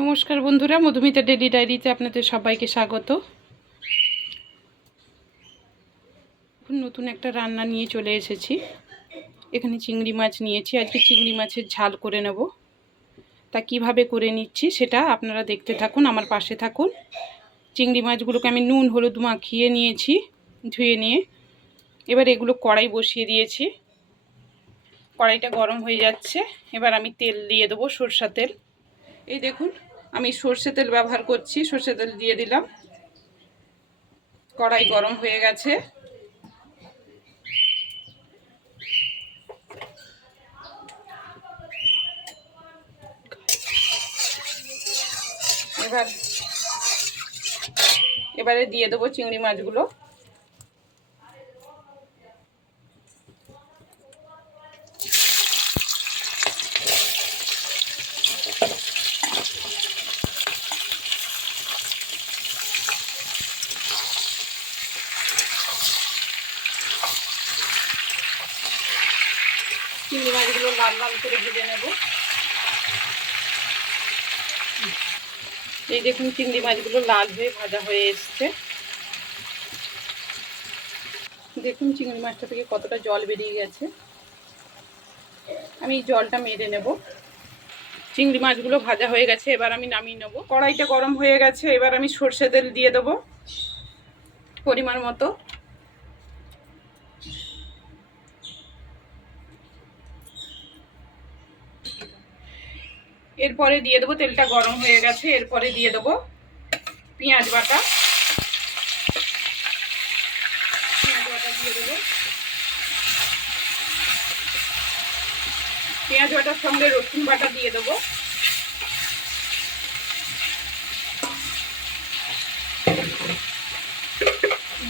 নমস্কার বন্ধুরা, মধুমিতা ডেলি ডায়েরিতে আপনাদের সবাইকে স্বাগত। নতুন একটা রান্না নিয়ে চলে এসেছি। এখানে চিংড়ি মাছ নিয়েছি। আজকে চিংড়ি মাছের ঝাল করে নেব। তা কিভাবে করে নিচ্ছি সেটা আপনারা দেখতে থাকুন, আমার পাশে থাকুন। চিংড়ি মাছগুলোকে আমি নুন হলুদ মাখিয়ে নিয়েছি, ধুয়ে নিয়ে এবার এগুলো কড়াই বসিয়ে দিয়েছি। কড়াইটা গরম হয়ে যাচ্ছে। এবার আমি তেল দিয়ে দেবো, সরষের তেল। এই দেখুন, আমি সরষে তেল ব্যবহার করছি। সরষে তেল দিয়ে দিলাম। কড়াই গরম হয়ে গেছে। এবারে দিয়ে দেবো চিংড়ি মাছগুলো। চিংড়ি মাছগুলো লাল লাল করে ভেজে নেব। এই দেখুন, চিংড়ি মাছগুলো লাল হয়ে ভাজা হয়ে এসছে। দেখুন চিংড়ি মাছটা থেকে কতটা জল বেরিয়ে গেছে। আমি জলটা মেরে নেব। চিংড়ি মাছগুলো ভাজা হয়ে গেছে, এবার আমি নামিয়ে নেব। কড়াইটা গরম হয়ে গেছে। এবার আমি সরষে তেল দিয়ে দেবো পরিমাণ মতো। এরপরে দিয়ে দেবো, তেলটা গরম হয়ে গেছে, এরপরে দিয়ে দেবো পেঁয়াজ বাটা। দিয়ে দেবো পেঁয়াজ বাটার সঙ্গে রসুন বাটা দিয়ে দেবো।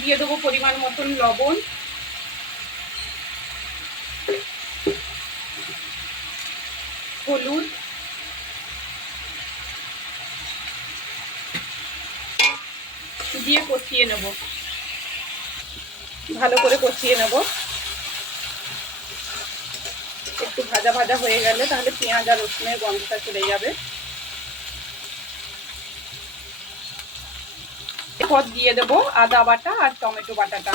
দিয়ে দেবো পরিমাণ মতন লবণ, হলুদ, দিয়ে কষিয়ে নেব। ভালো করে কষিয়ে নেব। একটু ভাজা ভাজা হয়ে গেলে তাহলে পেঁয়াজ আর রসুনের গন্ধটা চলে যাবে। এরপর দিয়ে দেব আদা বাটা আর টমেটো বাটাটা।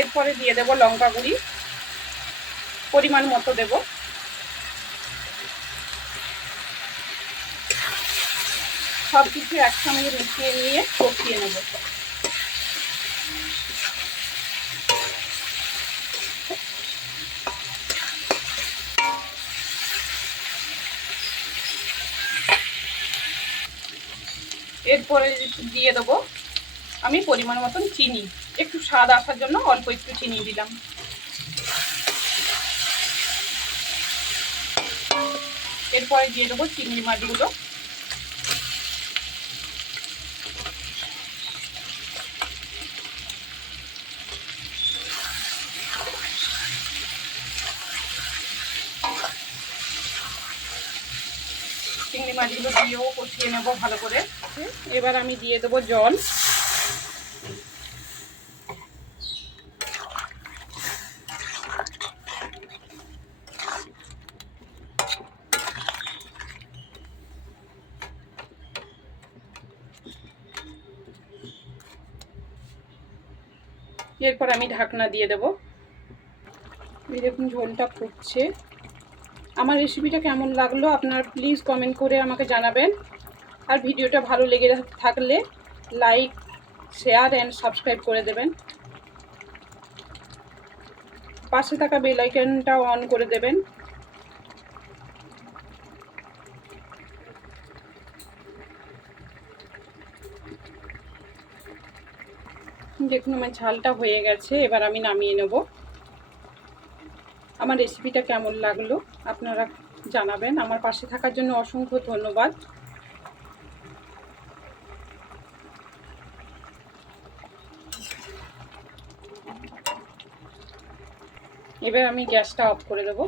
এরপরে দিয়ে দেব লঙ্কা গুঁড়ি, পরিমাণ মতো দেব। সব কিছু একসঙ্গে মিশিয়ে নিয়ে কষিয়ে নেব। এরপরে দিয়ে দেবো আমি পরিমাণ মতন চিনি। একটু স্বাদ আসার জন্য অল্প একটু চিনি দিলাম। এরপরে দিয়ে দেবো চিংড়ি মাছগুলো। চিংড়ি মাছগুলো দিয়েও কষিয়ে নেব ভালো করে। এবার আমি দিয়ে দেবো জল। এরপর আমি ঢাকনা দিয়ে দেব। এই দেখুন ঝোলটা ফুটছে। আমার রেসিপিটা কেমন লাগলো আপনারা প্লিজ কমেন্ট করে আমাকে জানাবেন। আর ভিডিওটা ভালো লেগে থাকলে লাইক, শেয়ার অ্যান্ড সাবস্ক্রাইব করে দেবেন। পাশে থাকা বেল আইকনটা অন করে দেবেন। দেখুন আমার ঝালটা হয়ে গেছে। এবার আমি নামিয়ে নেব। আমার রেসিপিটা কেমন লাগলো আপনারা জানাবেন। আমার পাশে থাকার জন্য অসংখ্য ধন্যবাদ। এবার আমি গ্যাসটা অফ করে দেবো।